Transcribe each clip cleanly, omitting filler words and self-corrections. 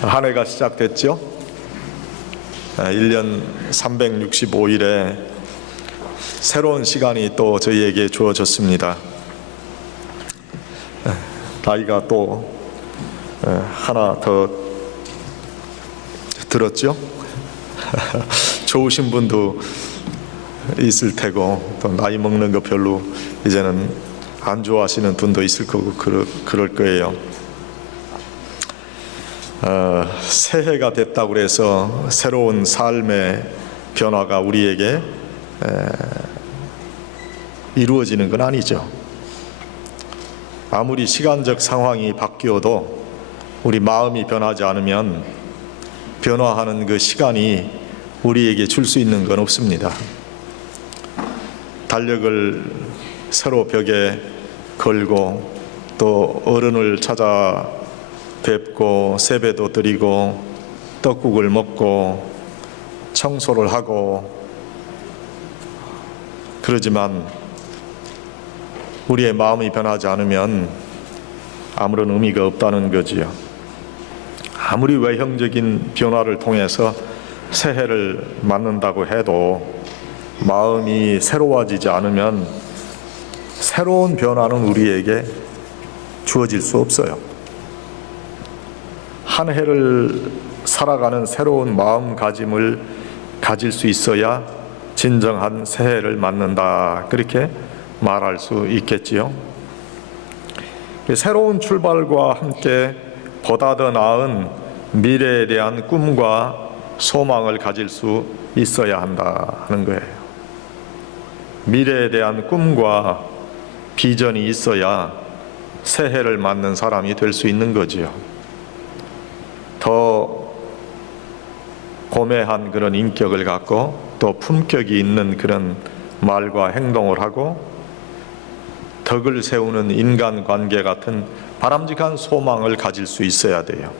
한 해가 시작됐죠. 1년 365일에 새로운 시간이 또 저희에게 주어졌습니다. 나이가 또 하나 더 들었죠. 좋으신 분도 있을 테고, 또 나이 먹는 거 별로 이제는 안 좋아하시는 분도 있을 거고 그럴 거예요. 새해가 됐다고 해서 새로운 삶의 변화가 우리에게 이루어지는 건 아니죠. 아무리 시간적 상황이 바뀌어도 우리 마음이 변하지 않으면 변화하는 그 시간이 우리에게 줄 수 있는 건 없습니다. 달력을 새로 벽에 걸고 또 어른을 찾아 뵙고 세배도 드리고 떡국을 먹고 청소를 하고 그러지만 우리의 마음이 변하지 않으면 아무런 의미가 없다는 거지요. 아무리 외형적인 변화를 통해서 새해를 맞는다고 해도 마음이 새로워지지 않으면 새로운 변화는 우리에게 주어질 수 없어요. 한 해를 살아가는 새로운 마음가짐을 가질 수 있어야 진정한 새해를 맞는다, 그렇게 말할 수 있겠지요. 새로운 출발과 함께 보다 더 나은 미래에 대한 꿈과 소망을 가질 수 있어야 한다는 거예요. 미래에 대한 꿈과 비전이 있어야 새해를 맞는 사람이 될 수 있는 거지요. 더 고매한 그런 인격을 갖고 또 품격이 있는 그런 말과 행동을 하고 덕을 세우는 인간관계 같은 바람직한 소망을 가질 수 있어야 돼요.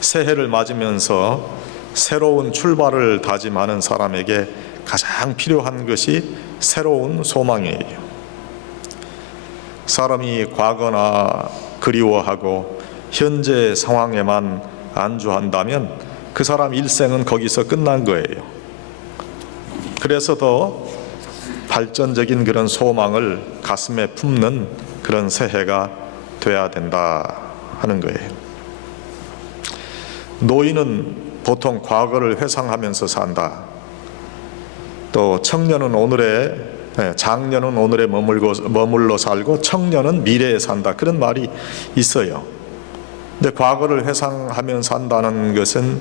새해를 맞으면서 새로운 출발을 다짐하는 사람에게 가장 필요한 것이 새로운 소망이에요. 사람이 과거나 그리워하고 현재 상황에만 안주한다면 그 사람 일생은 거기서 끝난 거예요. 그래서 더 발전적인 그런 소망을 가슴에 품는 그런 새해가 돼야 된다 하는 거예요. 노인은 보통 과거를 회상하면서 산다. 또 청년은 장년은 오늘에 머물러 살고 청년은 미래에 산다, 그런 말이 있어요. 근데 과거를 회상하며 산다는 것은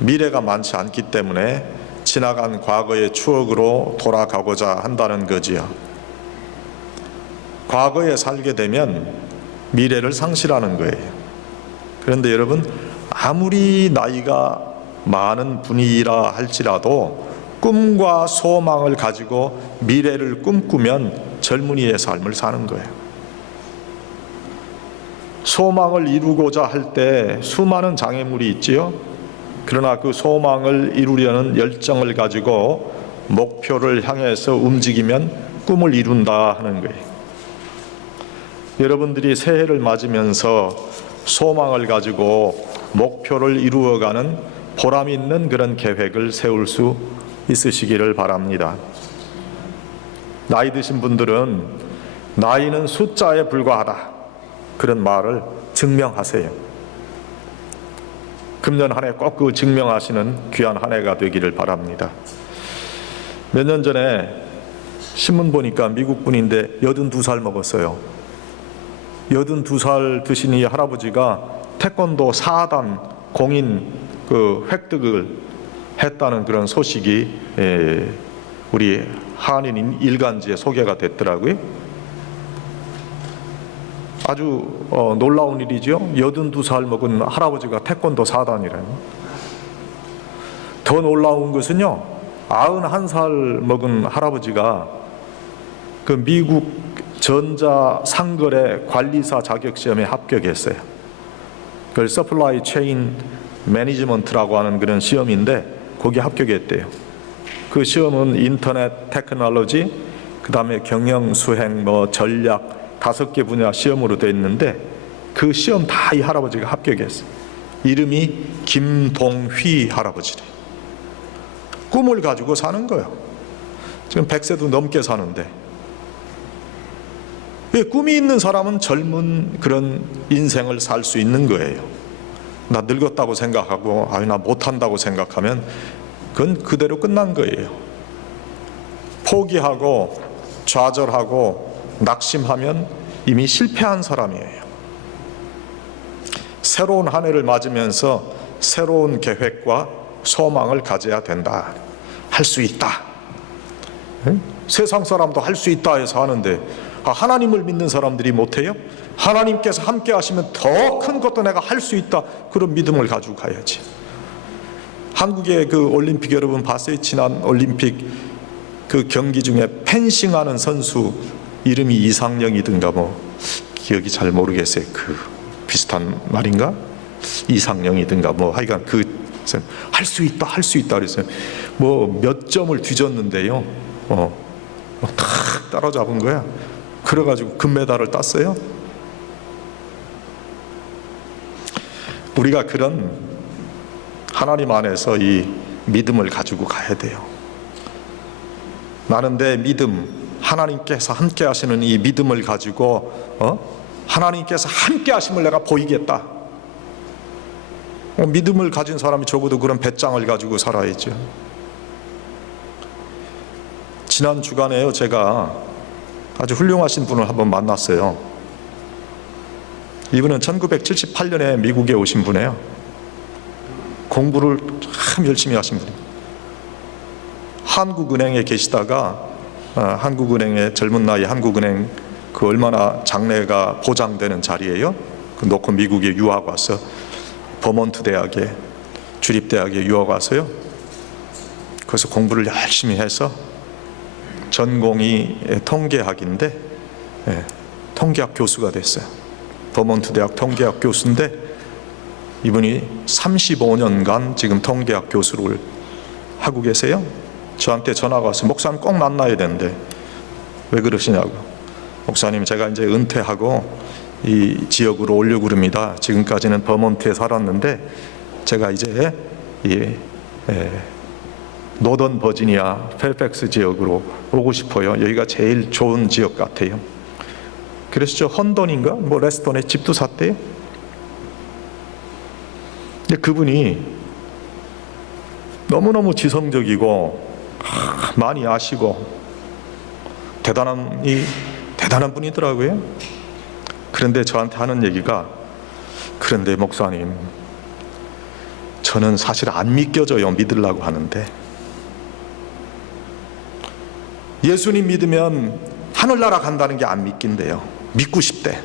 미래가 많지 않기 때문에 지나간 과거의 추억으로 돌아가고자 한다는 거지요. 과거에 살게 되면 미래를 상실하는 거예요. 그런데 여러분, 아무리 나이가 많은 분이라 할지라도 꿈과 소망을 가지고 미래를 꿈꾸면 젊은이의 삶을 사는 거예요. 소망을 이루고자 할 때 수많은 장애물이 있지요. 그러나 그 소망을 이루려는 열정을 가지고 목표를 향해서 움직이면 꿈을 이룬다 하는 거예요. 여러분들이 새해를 맞으면서 소망을 가지고 목표를 이루어가는 보람 있는 그런 계획을 세울 수 있으시기를 바랍니다. 나이 드신 분들은 나이는 숫자에 불과하다, 그런 말을 증명하세요. 금년 한 해 꼭 그 증명하시는 귀한 한 해가 되기를 바랍니다. 몇 년 전에 신문 보니까 미국 분인데 82살 먹었어요. 82살 드신 이 할아버지가 태권도 4단 공인 획득을 했다는 그런 소식이 우리 한인 일간지에 소개가 됐더라고요. 아주 놀라운 일이죠. 82살 먹은 할아버지가 태권도 4단이라니. 더 놀라운 것은요, 91살 먹은 할아버지가 그 미국 전자상거래 관리사 자격시험에 합격했어요. 그걸 서플라이 체인 매니지먼트라고 하는 그런 시험인데 거기에 합격했대요. 그 시험은 인터넷 테크놀로지, 그 다음에 경영, 수행, 전략 5개 분야 시험으로 되어 있는데 그 시험 다 이 할아버지가 합격했어요. 이름이 김동휘 할아버지래. 꿈을 가지고 사는 거예요. 지금 100세도 넘게 사는데, 왜 꿈이 있는 사람은 젊은 그런 인생을 살 수 있는 거예요. 나 늙었다고 생각하고 나 못한다고 생각하면 그건 그대로 끝난 거예요. 포기하고 좌절하고 낙심하면 이미 실패한 사람이에요. 새로운 한 해를 맞으면서 새로운 계획과 소망을 가져야 된다. 할 수 있다. 세상 사람도 할 수 있다 해서 하는데 하나님을 믿는 사람들이 못해요? 하나님께서 함께 하시면 더 큰 것도 내가 할 수 있다. 그런 믿음을 가지고 가야지. 한국의 그 올림픽 여러분 봤어요? 지난 올림픽 그 경기 중에 펜싱하는 선수 이름이 이상영이든가 기억이 잘 모르겠어요. 그 비슷한 말인가? 이상영이든가 하여간 할 수 있다 할 수 있다 그랬어요. 몇 점을 뒤졌는데요. 탁 따라잡은 거야. 그래가지고 금메달을 땄어요. 우리가 그런 하나님 안에서 이 믿음을 가지고 가야 돼요. 나는 내 믿음, 하나님께서 함께 하시는 이 믿음을 가지고 하나님께서 함께 하심을 내가 보이겠다. 믿음을 가진 사람이 적어도 그런 배짱을 가지고 살아야죠. 지난 주간에요, 제가 아주 훌륭하신 분을 한번 만났어요. 이분은 1978년에 미국에 오신 분이에요. 공부를 참 열심히 하신 분이에요. 한국은행에 계시다가 한국은행에 젊은 나이 한국은행 그 얼마나 장래가 보장되는 자리예요. 놓고 미국에 유학 와서 버몬트 대학에 주립대학에 유학 와서요. 그래서 공부를 열심히 해서 전공이 통계학인데 통계학 교수가 됐어요. 버몬트 대학 통계학 교수인데 이분이 35년간 지금 통계학 교수를 하고 계세요. 저한테 전화가 와서 목사님 꼭 만나야 되는데 왜 그러시냐고. 목사님 제가 이제 은퇴하고 이 지역으로 오려고 그럽니다. 지금까지는 버몬트에 살았는데 제가 이제 노던 버지니아 펠팩스 지역으로 오고 싶어요. 여기가 제일 좋은 지역 같아요. 그래서 저 헌돈인가 레스톤에 집도 샀대요. 근데 그분이 너무너무 지성적이고 많이 아시고 대단한 분이더라고요. 그런데 저한테 하는 얘기가, 그런데 목사님 저는 사실 안 믿겨져요. 믿으려고 하는데 예수님 믿으면 하늘나라 간다는 게 안 믿긴대요. 믿고 싶대.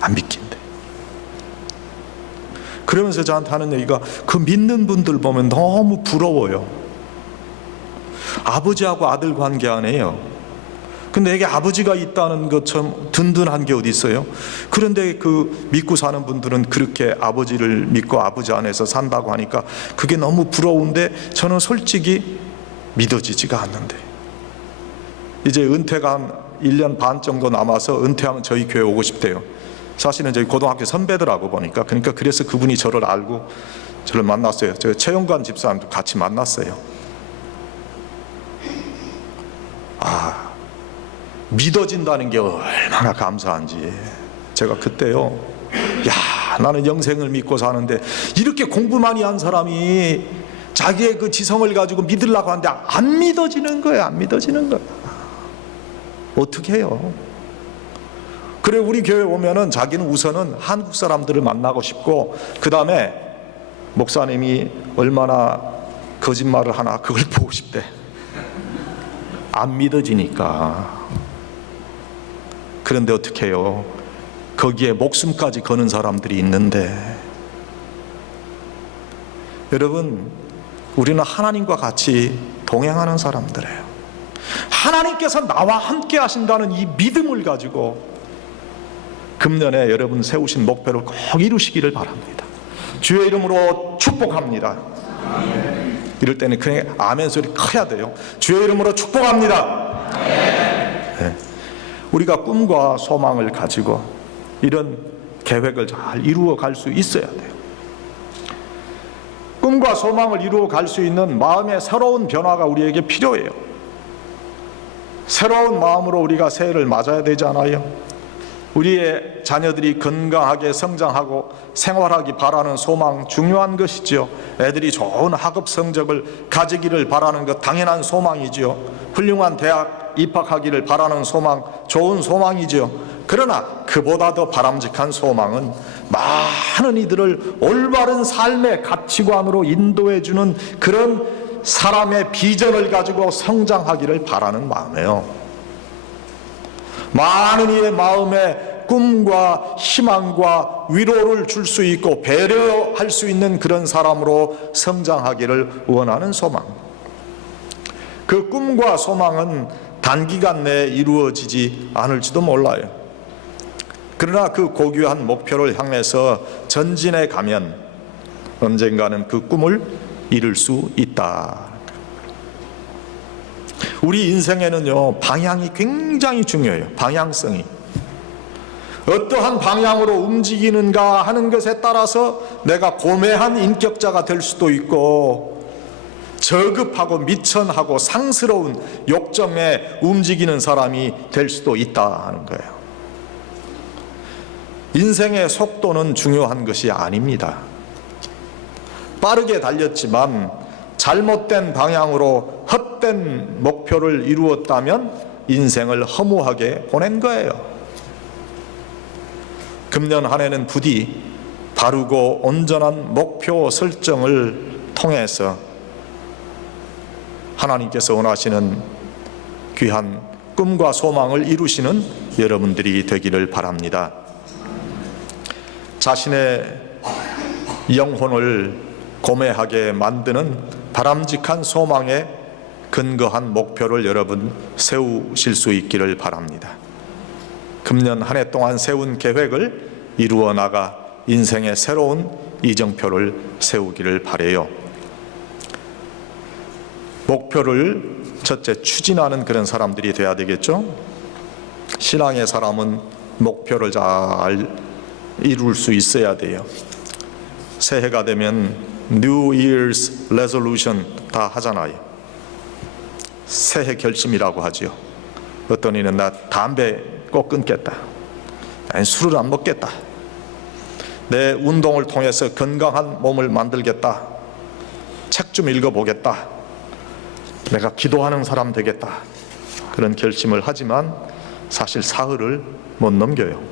안 믿긴대. 그러면서 저한테 하는 얘기가, 그 믿는 분들 보면 너무 부러워요. 아버지하고 아들 관계 아니에요. 근데 이게 아버지가 있다는 것처럼 든든한 게 어디 있어요? 그런데 그 믿고 사는 분들은 그렇게 아버지를 믿고 아버지 안에서 산다고 하니까 그게 너무 부러운데 저는 솔직히 믿어지지가 않는데, 이제 은퇴가 한 1년 반 정도 남아서 은퇴하면 저희 교회 오고 싶대요. 사실은 저희 고등학교 선배들하고 보니까, 그러니까 그래서 그분이 저를 알고 저를 만났어요. 저 최영관 집사님도 같이 만났어요. 믿어진다는 게 얼마나 감사한지. 제가 그때요, 나는 영생을 믿고 사는데 이렇게 공부 많이 한 사람이 자기의 그 지성을 가지고 믿으려고 하는데 안 믿어지는 거예요. 안 믿어지는 거예요. 어떻게 해요? 그래, 우리 교회 오면은 자기는 우선은 한국 사람들을 만나고 싶고, 그 다음에 목사님이 얼마나 거짓말을 하나 그걸 보고 싶대. 안 믿어지니까. 그런데 어떻게 해요? 거기에 목숨까지 거는 사람들이 있는데, 여러분, 우리는 하나님과 같이 동행하는 사람들이에요. 하나님께서 나와 함께 하신다는 이 믿음을 가지고 금년에 여러분 세우신 목표를 꼭 이루시기를 바랍니다. 주의 이름으로 축복합니다. 이럴 때는 그냥 아멘 소리 커야 돼요. 주의 이름으로 축복합니다. 네. 우리가 꿈과 소망을 가지고 이런 계획을 잘 이루어 갈 수 있어야 돼요. 꿈과 소망을 이루어 갈 수 있는 마음의 새로운 변화가 우리에게 필요해요. 새로운 마음으로 우리가 새해를 맞아야 되잖아요. 우리의 자녀들이 건강하게 성장하고 생활하기 바라는 소망 중요한 것이지요. 애들이 좋은 학업 성적을 가지기를 바라는 것 당연한 소망이지요. 훌륭한 대학 입학하기를 바라는 소망 좋은 소망이지요. 그러나 그보다 더 바람직한 소망은 많은 이들을 올바른 삶의 가치관으로 인도해 주는 그런 사람의 비전을 가지고 성장하기를 바라는 마음이에요. 많은 이의 마음에 꿈과 희망과 위로를 줄 수 있고 배려할 수 있는 그런 사람으로 성장하기를 원하는 소망. 그 꿈과 소망은 단기간 내에 이루어지지 않을지도 몰라요. 그러나 그 고귀한 목표를 향해서 전진해 가면 언젠가는 그 꿈을 이룰 수 있다. 우리 인생에는요, 방향이 굉장히 중요해요. 방향성이. 어떠한 방향으로 움직이는가 하는 것에 따라서 내가 고매한 인격자가 될 수도 있고 저급하고 미천하고 상스러운 욕정에 움직이는 사람이 될 수도 있다 하는 거예요. 인생의 속도는 중요한 것이 아닙니다. 빠르게 달렸지만 잘못된 방향으로 헛된 목표를 이루었다면 인생을 허무하게 보낸 거예요. 금년 한 해는 부디 바르고 온전한 목표 설정을 통해서 하나님께서 원하시는 귀한 꿈과 소망을 이루시는 여러분들이 되기를 바랍니다. 자신의 영혼을 고매하게 만드는 바람직한 소망에 근거한 목표를 여러분 세우실 수 있기를 바랍니다. 금년 한 해 동안 세운 계획을 이루어 나가 인생의 새로운 이정표를 세우기를 바라요. 목표를 첫째 추진하는 그런 사람들이 돼야 되겠죠. 신앙의 사람은 목표를 잘 이룰 수 있어야 돼요. 새해가 되면 New Year's Resolution 다 하잖아요. 새해 결심이라고 하죠. 어떤 이는 나 담배 꼭 끊겠다. 난 술을 안 먹겠다. 내 운동을 통해서 건강한 몸을 만들겠다. 책 좀 읽어보겠다. 내가 기도하는 사람 되겠다. 그런 결심을 하지만 사실 사흘을 못 넘겨요.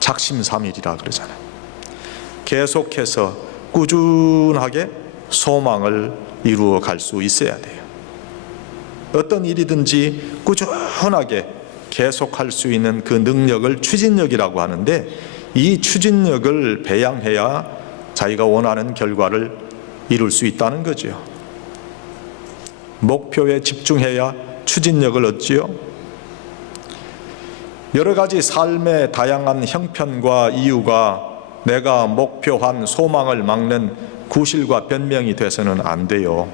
작심삼일이라 그러잖아요. 계속해서 꾸준하게 소망을 이루어 갈 수 있어야 돼요. 어떤 일이든지 꾸준하게 계속할 수 있는 그 능력을 추진력이라고 하는데 이 추진력을 배양해야 자기가 원하는 결과를 이룰 수 있다는 거죠. 목표에 집중해야 추진력을 얻지요. 여러 가지 삶의 다양한 형편과 이유가 내가 목표한 소망을 막는 구실과 변명이 돼서는 안 돼요.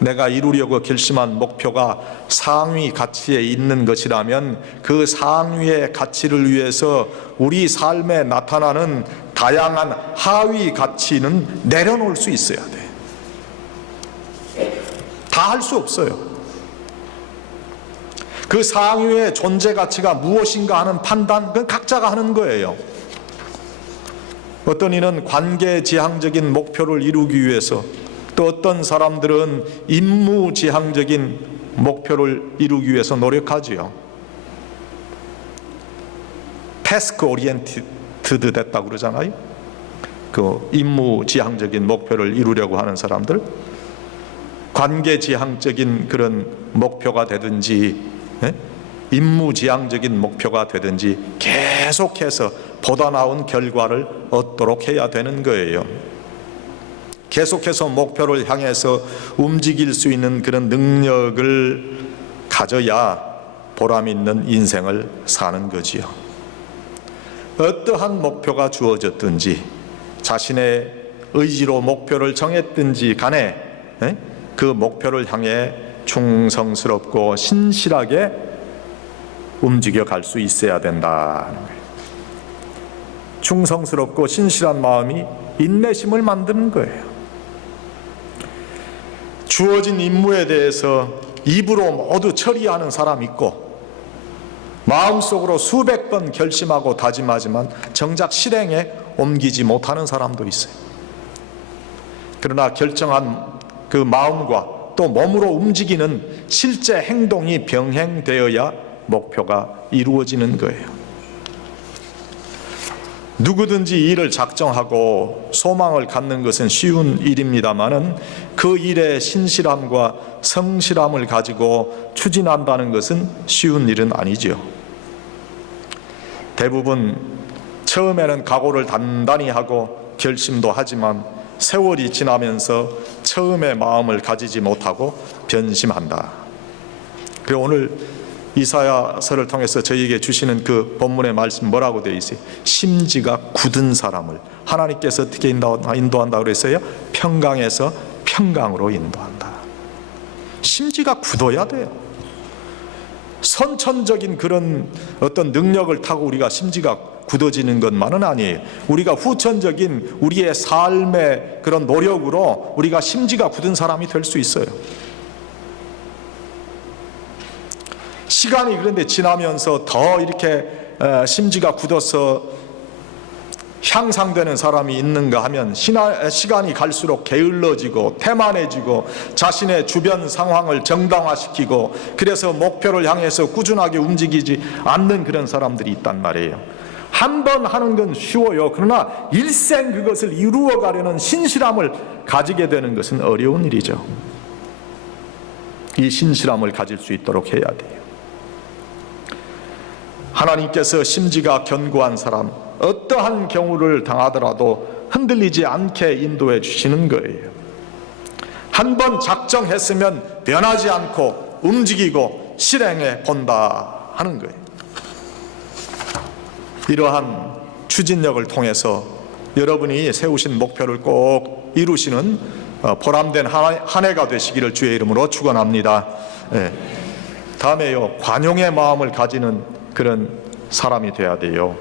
내가 이루려고 결심한 목표가 상위 가치에 있는 것이라면 그 상위의 가치를 위해서 우리 삶에 나타나는 다양한 하위 가치는 내려놓을 수 있어야 돼. 다 할 수 없어요. 그 상위의 존재 가치가 무엇인가 하는 판단, 그건 각자가 하는 거예요. 어떤 이는 관계지향적인 목표를 이루기 위해서, 또 어떤 사람들은 임무지향적인 목표를 이루기 위해서 노력하지요. 태스크 오리엔티드 됐다고 그러잖아요. 그 임무지향적인 목표를 이루려고 하는 사람들, 관계지향적인 그런 목표가 되든지 임무지향적인 목표가 되든지 계속해서 보다 나은 결과를 얻도록 해야 되는 거예요. 계속해서 목표를 향해서 움직일 수 있는 그런 능력을 가져야 보람 있는 인생을 사는 거지요. 어떠한 목표가 주어졌든지 자신의 의지로 목표를 정했든지 간에 그 목표를 향해 충성스럽고 신실하게 움직여 갈 수 있어야 된다는 거예요. 충성스럽고 신실한 마음이 인내심을 만드는 거예요. 주어진 임무에 대해서 입으로 모두 처리하는 사람 있고 마음속으로 수백 번 결심하고 다짐하지만 정작 실행에 옮기지 못하는 사람도 있어요. 그러나 결정한 그 마음과 또 몸으로 움직이는 실제 행동이 병행되어야 목표가 이루어지는 거예요. 누구든지 일을 작정하고 소망을 갖는 것은 쉬운 일입니다마는 그 일에 신실함과 성실함을 가지고 추진한다는 것은 쉬운 일은 아니죠. 대부분 처음에는 각오를 단단히 하고 결심도 하지만 세월이 지나면서 처음의 마음을 가지지 못하고 변심한다. 그리고 오늘 이사야서를 통해서 저희에게 주시는 그 본문의 말씀 뭐라고 되어 있어요? 심지가 굳은 사람을 하나님께서 어떻게 인도한다고 그랬어요? 평강에서 평강으로 인도한다. 심지가 굳어야 돼요. 선천적인 그런 어떤 능력을 타고 우리가 심지가 굳어지는 것만은 아니에요. 우리가 후천적인 우리의 삶의 그런 노력으로 우리가 심지가 굳은 사람이 될 수 있어요. 시간이 그런데 지나면서 더 이렇게 심지가 굳어서 향상되는 사람이 있는가 하면 시간이 갈수록 게을러지고 태만해지고 자신의 주변 상황을 정당화시키고 그래서 목표를 향해서 꾸준하게 움직이지 않는 그런 사람들이 있단 말이에요. 한 번 하는 건 쉬워요. 그러나 일생 그것을 이루어가려는 신실함을 가지게 되는 것은 어려운 일이죠. 이 신실함을 가질 수 있도록 해야 돼요. 하나님께서 심지가 견고한 사람, 어떠한 경우를 당하더라도 흔들리지 않게 인도해 주시는 거예요. 한 번 작정했으면 변하지 않고 움직이고 실행해 본다 하는 거예요. 이러한 추진력을 통해서 여러분이 세우신 목표를 꼭 이루시는 보람된 한 해가 되시기를 주의 이름으로 축원합니다. 다음에요, 관용의 마음을 가지는 그런 사람이 돼야 돼요.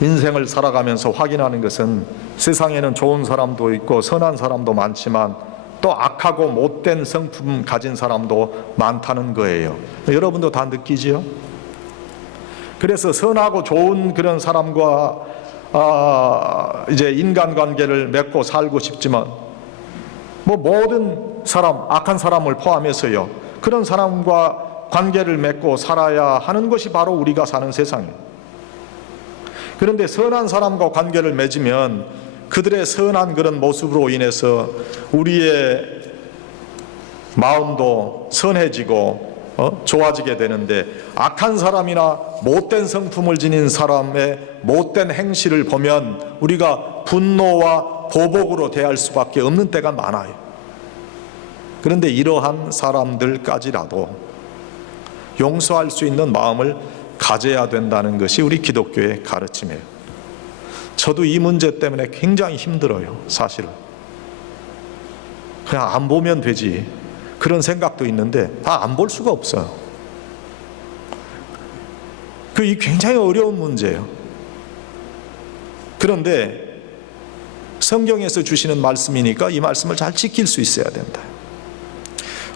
인생을 살아가면서 확인하는 것은 세상에는 좋은 사람도 있고 선한 사람도 많지만 또 악하고 못된 성품 가진 사람도 많다는 거예요. 여러분도 다 느끼지요? 그래서 선하고 좋은 그런 사람과 이제 인간관계를 맺고 살고 싶지만 모든 사람, 악한 사람을 포함해서요, 그런 사람과 관계를 맺고 살아야 하는 것이 바로 우리가 사는 세상이에요. 그런데 선한 사람과 관계를 맺으면 그들의 선한 그런 모습으로 인해서 우리의 마음도 선해지고 좋아지게 되는데, 악한 사람이나 못된 성품을 지닌 사람의 못된 행실을 보면 우리가 분노와 보복으로 대할 수밖에 없는 때가 많아요. 그런데 이러한 사람들까지라도 용서할 수 있는 마음을 가져야 된다는 것이 우리 기독교의 가르침이에요. 저도 이 문제 때문에 굉장히 힘들어요. 사실은 그냥 안 보면 되지 그런 생각도 있는데 다 안 볼 수가 없어요. 이 굉장히 어려운 문제예요. 그런데 성경에서 주시는 말씀이니까 이 말씀을 잘 지킬 수 있어야 된다.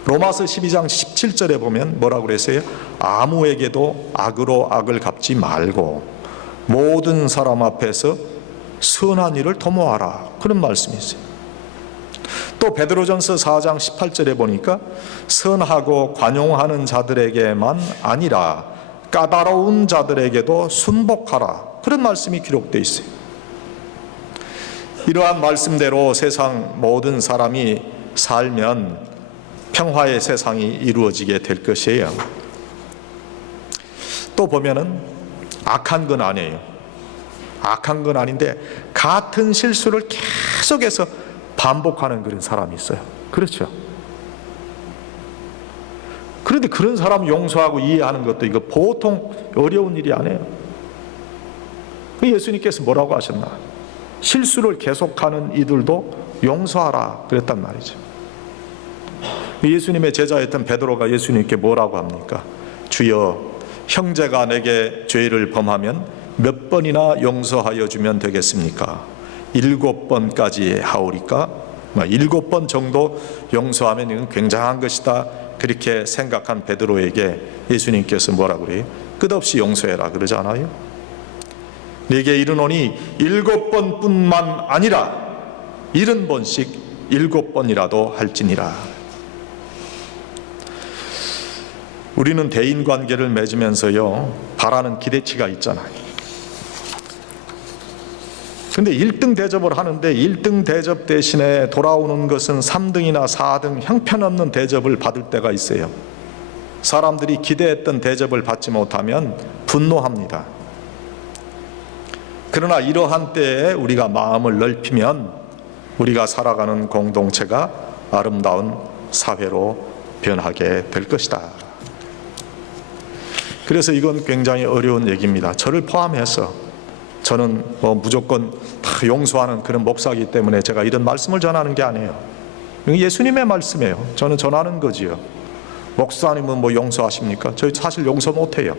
로마서 12장 17절에 보면 뭐라고 그랬어요? 아무에게도 악으로 악을 갚지 말고 모든 사람 앞에서 선한 일을 도모하라, 그런 말씀이 있어요. 또 베드로전서 4장 18절에 보니까 선하고 관용하는 자들에게만 아니라 까다로운 자들에게도 순복하라, 그런 말씀이 기록되어 있어요. 이러한 말씀대로 세상 모든 사람이 살면 평화의 세상이 이루어지게 될 것이에요. 또 보면은 악한 건 아니에요. 악한 건 아닌데 같은 실수를 계속해서 반복하는 그런 사람이 있어요. 그렇죠? 그런데 그런 사람 용서하고 이해하는 것도 이거 보통 어려운 일이 아니에요. 예수님께서 뭐라고 하셨나? 실수를 계속하는 이들도 용서하라 그랬단 말이죠. 예수님의 제자였던 베드로가 예수님께 뭐라고 합니까? 주여, 형제가 내게 죄를 범하면 몇 번이나 용서하여 주면 되겠습니까? 7번까지 하오리까? 7번 정도 용서하면 이건 굉장한 것이다. 그렇게 생각한 베드로에게 예수님께서 뭐라고 그래요? 끝없이 용서해라 그러잖아요. 네게 이르노니 7번뿐만 아니라 70번씩 7번이라도 할지니라. 우리는 대인관계를 맺으면서요, 바라는 기대치가 있잖아요. 근데 1등 대접을 하는데 1등 대접 대신에 돌아오는 것은 3등이나 4등 형편없는 대접을 받을 때가 있어요. 사람들이 기대했던 대접을 받지 못하면 분노합니다. 그러나 이러한 때에 우리가 마음을 넓히면 우리가 살아가는 공동체가 아름다운 사회로 변하게 될 것이다. 그래서 이건 굉장히 어려운 얘기입니다. 저를 포함해서 저는 무조건 다 용서하는 그런 목사이기 때문에 제가 이런 말씀을 전하는 게 아니에요. 예수님의 말씀이에요. 저는 전하는 거지요. 목사님은 뭐 용서하십니까? 저희 사실 용서 못해요.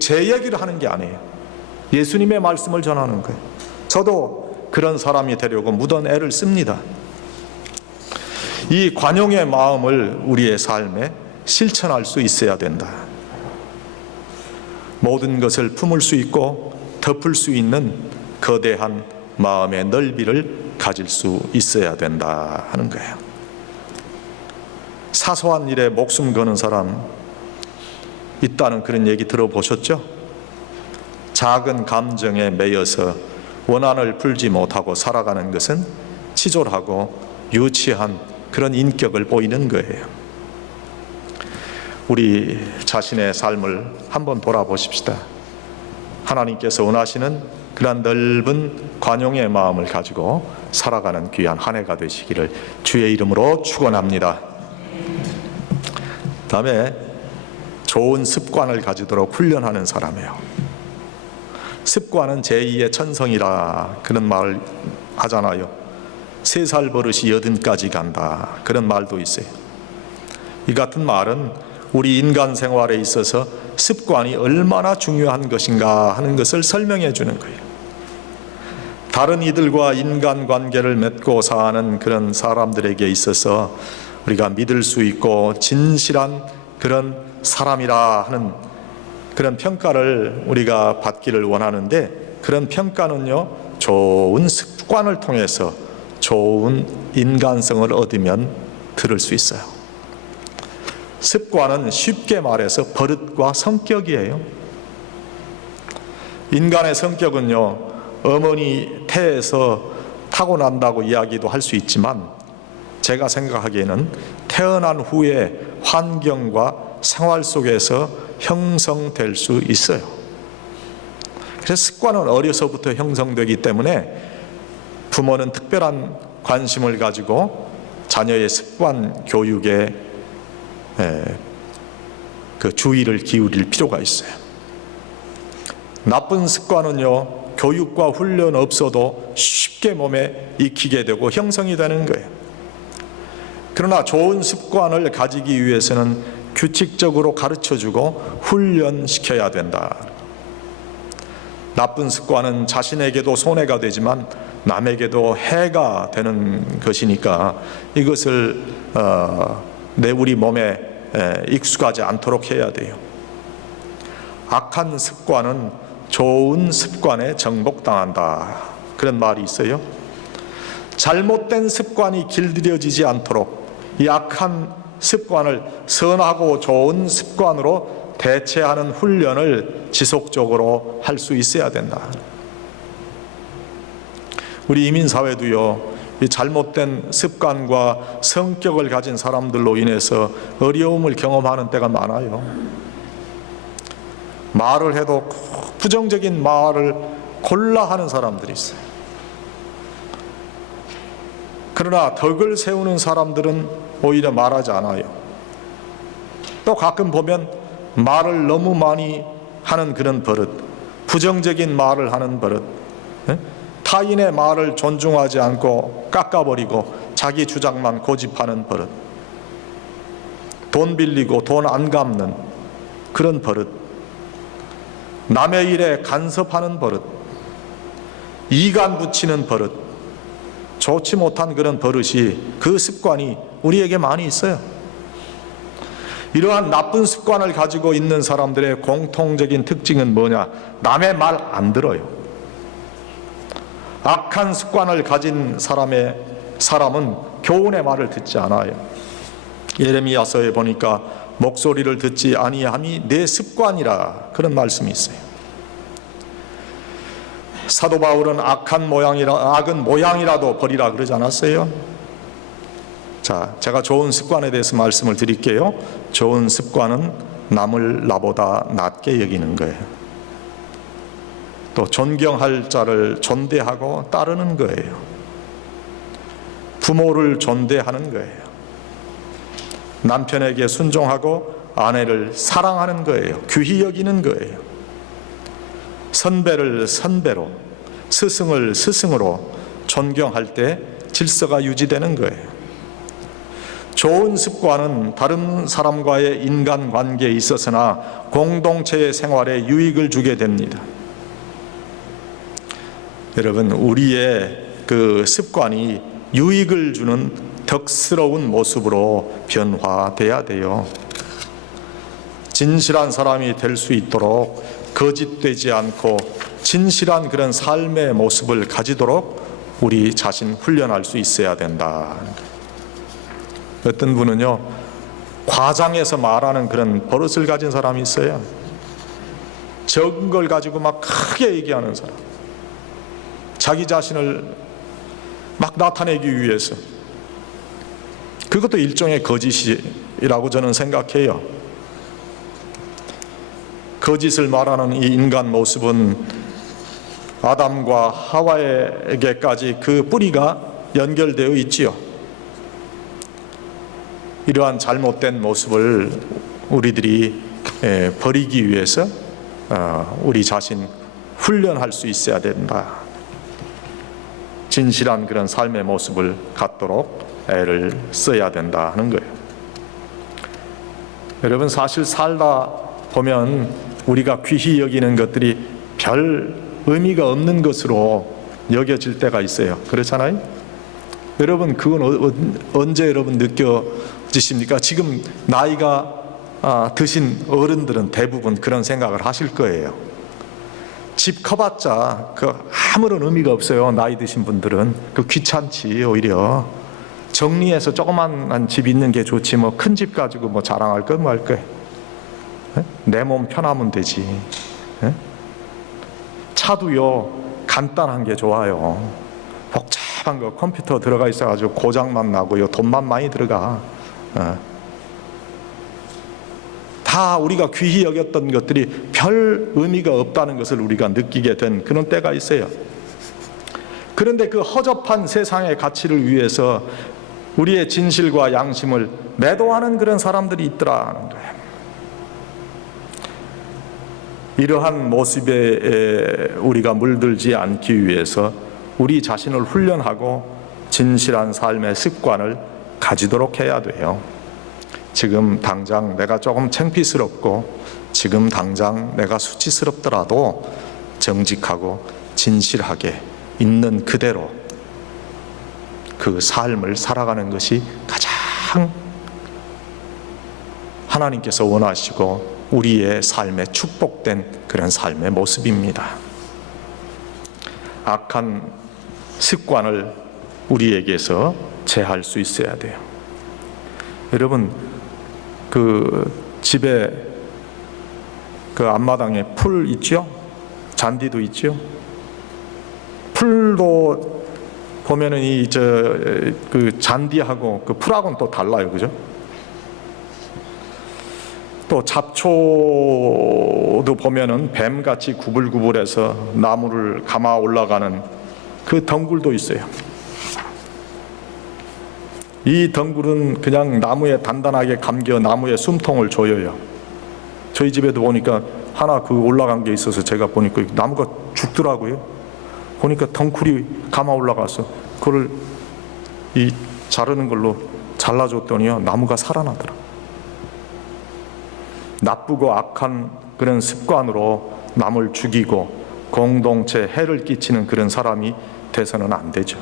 제 얘기를 하는 게 아니에요. 예수님의 말씀을 전하는 거예요. 저도 그런 사람이 되려고 무던 애를 씁니다. 이 관용의 마음을 우리의 삶에 실천할 수 있어야 된다. 모든 것을 품을 수 있고 덮을 수 있는 거대한 마음의 넓이를 가질 수 있어야 된다 하는 거예요. 사소한 일에 목숨 거는 사람 있다는 그런 얘기 들어보셨죠? 작은 감정에 매여서 원한을 풀지 못하고 살아가는 것은 치졸하고 유치한 그런 인격을 보이는 거예요. 우리 자신의 삶을 한번 돌아보십시다. 하나님께서 원하시는 그런 넓은 관용의 마음을 가지고 살아가는 귀한 한 해가 되시기를 주의 이름으로 축원합니다. 다음에 좋은 습관을 가지도록 훈련하는 사람이에요. 습관은 제2의 천성이라 그런 말을 하잖아요. 3살 버릇이 80까지 간다 그런 말도 있어요. 이 같은 말은 우리 인간 생활에 있어서 습관이 얼마나 중요한 것인가 하는 것을 설명해 주는 거예요. 다른 이들과 인간관계를 맺고 사는 그런 사람들에게 있어서 우리가 믿을 수 있고 진실한 그런 사람이라 하는 그런 평가를 우리가 받기를 원하는데, 그런 평가는요, 좋은 습관을 통해서 좋은 인간성을 얻으면 들을 수 있어요. 습관은 쉽게 말해서 버릇과 성격이에요. 인간의 성격은요, 어머니 태에서 타고난다고 이야기도 할 수 있지만 제가 생각하기에는 태어난 후에 환경과 생활 속에서 형성될 수 있어요. 그래서 습관은 어려서부터 형성되기 때문에 부모는 특별한 관심을 가지고 자녀의 습관 교육에 그 주의를 기울일 필요가 있어요. 나쁜 습관은요, 교육과 훈련 없어도 쉽게 몸에 익히게 되고 형성이 되는 거예요. 그러나 좋은 습관을 가지기 위해서는 규칙적으로 가르쳐주고 훈련시켜야 된다. 나쁜 습관은 자신에게도 손해가 되지만 남에게도 해가 되는 것이니까 이것을 우리 몸에 익숙하지 않도록 해야 돼요. 악한 습관은 좋은 습관에 정복당한다 그런 말이 있어요. 잘못된 습관이 길들여지지 않도록 이 악한 습관을 선하고 좋은 습관으로 대체하는 훈련을 지속적으로 할 수 있어야 된다. 우리 이민사회도요, 이 잘못된 습관과 성격을 가진 사람들로 인해서 어려움을 경험하는 때가 많아요. 말을 해도 부정적인 말을 골라 하는 사람들이 있어요. 그러나 덕을 세우는 사람들은 오히려 말하지 않아요. 또 가끔 보면 말을 너무 많이 하는 그런 버릇, 부정적인 말을 하는 버릇, 타인의 말을 존중하지 않고 깎아버리고 자기 주장만 고집하는 버릇, 돈 빌리고 돈 안 갚는 그런 버릇, 남의 일에 간섭하는 버릇, 이간 붙이는 버릇, 좋지 못한 그런 버릇이, 그 습관이 우리에게 많이 있어요. 이러한 나쁜 습관을 가지고 있는 사람들의 공통적인 특징은 뭐냐? 남의 말 안 들어요. 악한 습관을 가진 사람은 교훈의 말을 듣지 않아요. 예레미야서에 보니까 목소리를 듣지 아니함이 내 습관이라, 그런 말씀이 있어요. 사도 바울은 악은 모양이라도 버리라 그러지 않았어요? 자, 제가 좋은 습관에 대해서 말씀을 드릴게요. 좋은 습관은 남을 나보다 낮게 여기는 거예요. 또 존경할 자를 존대하고 따르는 거예요. 부모를 존대하는 거예요. 남편에게 순종하고 아내를 사랑하는 거예요. 귀히 여기는 거예요. 선배를 선배로, 스승을 스승으로 존경할 때 질서가 유지되는 거예요. 좋은 습관은 다른 사람과의 인간관계에 있어서나 공동체의 생활에 유익을 주게 됩니다. 여러분, 우리의 그 습관이 유익을 주는 덕스러운 모습으로 변화돼야 돼요. 진실한 사람이 될 수 있도록 거짓되지 않고 진실한 그런 삶의 모습을 가지도록 우리 자신 훈련할 수 있어야 된다. 어떤 분은요, 과장해서 말하는 그런 버릇을 가진 사람이 있어요. 적은 걸 가지고 막 크게 얘기하는 사람, 자기 자신을 막 나타내기 위해서. 그것도 일종의 거짓이라고 저는 생각해요. 거짓을 말하는 이 인간 모습은 아담과 하와에게까지 그 뿌리가 연결되어 있지요. 이러한 잘못된 모습을 우리들이 버리기 위해서 우리 자신 훈련할 수 있어야 된다. 진실한 그런 삶의 모습을 갖도록 애를 써야 된다 하는 거예요. 여러분, 사실 살다 보면 우리가 귀히 여기는 것들이 별 의미가 없는 것으로 여겨질 때가 있어요. 그렇잖아요? 여러분, 그건 언제 여러분 느껴지십니까? 지금 나이가 드신 어른들은 대부분 그런 생각을 하실 거예요. 집 커봤자 그 아무런 의미가 없어요. 나이 드신 분들은 그 귀찮지. 오히려 정리해서 조그만한 집 있는 게 좋지, 뭐 큰 집 가지고 뭐 자랑할 거 뭐 할 거예요. 내 몸 편하면 되지. 차도요, 간단한 게 좋아요. 복잡한 거 컴퓨터 들어가 있어가지고 고장만 나고요, 돈만 많이 들어가. 다 우리가 귀히 여겼던 것들이 별 의미가 없다는 것을 우리가 느끼게 된 그런 때가 있어요. 그런데 그 허접한 세상의 가치를 위해서 우리의 진실과 양심을 매도하는 그런 사람들이 있더라는 거예요. 이러한 모습에 우리가 물들지 않기 위해서 우리 자신을 훈련하고 진실한 삶의 습관을 가지도록 해야 돼요. 지금 당장 내가 조금 창피스럽고 지금 당장 내가 수치스럽더라도 정직하고 진실하게 있는 그대로 그 삶을 살아가는 것이 가장 하나님께서 원하시고 우리의 삶에 축복된 그런 삶의 모습입니다. 악한 습관을 우리에게서 제할 수 있어야 돼요. 여러분, 그 집에 그 앞마당에 풀 있죠? 잔디도 있죠? 풀도 보면은 그 잔디하고 그 풀하고는 또 달라요, 그죠? 또 잡초도 보면은 뱀같이 구불구불해서 나무를 감아 올라가는 그 덩굴도 있어요. 이 덩굴은 그냥 나무에 단단하게 감겨 나무에 숨통을 조여요. 저희 집에도 보니까 하나 그 올라간 게 있어서 제가 보니까 나무가 죽더라고요. 보니까 덩쿨이 감아 올라가서 그걸 이 자르는 걸로 잘라줬더니요, 나무가 살아나더라. 나쁘고 악한 그런 습관으로 남을 죽이고 공동체에 해를 끼치는 그런 사람이 돼서는 안 되죠.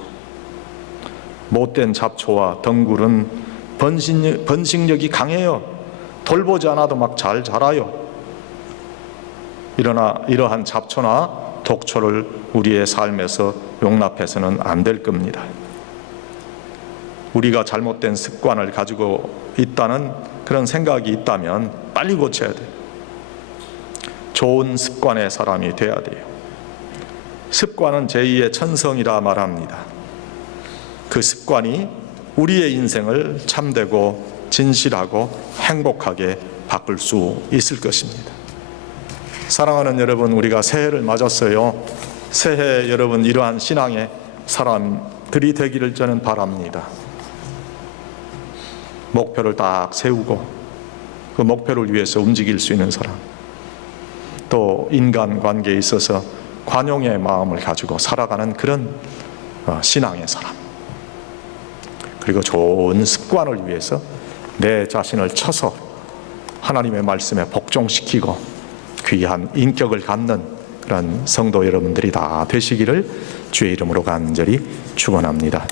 못된 잡초와 덩굴은 번식력이 강해요. 돌보지 않아도 막 잘 자라요. 그러나 이러한 잡초나 독초를 우리의 삶에서 용납해서는 안 될 겁니다. 우리가 잘못된 습관을 가지고 있다는 그런 생각이 있다면 빨리 고쳐야 돼요. 좋은 습관의 사람이 돼야 돼요. 습관은 제2의 천성이라 말합니다. 그 습관이 우리의 인생을 참되고 진실하고 행복하게 바꿀 수 있을 것입니다. 사랑하는 여러분, 우리가 새해를 맞았어요. 새해 여러분 이러한 신앙의 사람들이 되기를 저는 바랍니다. 목표를 딱 세우고 그 목표를 위해서 움직일 수 있는 사람, 또 인간관계에 있어서 관용의 마음을 가지고 살아가는 그런 신앙의 사람, 그리고 좋은 습관을 위해서 내 자신을 쳐서 하나님의 말씀에 복종시키고 귀한 인격을 갖는 그런 성도 여러분들이 다 되시기를 주의 이름으로 간절히 축원합니다.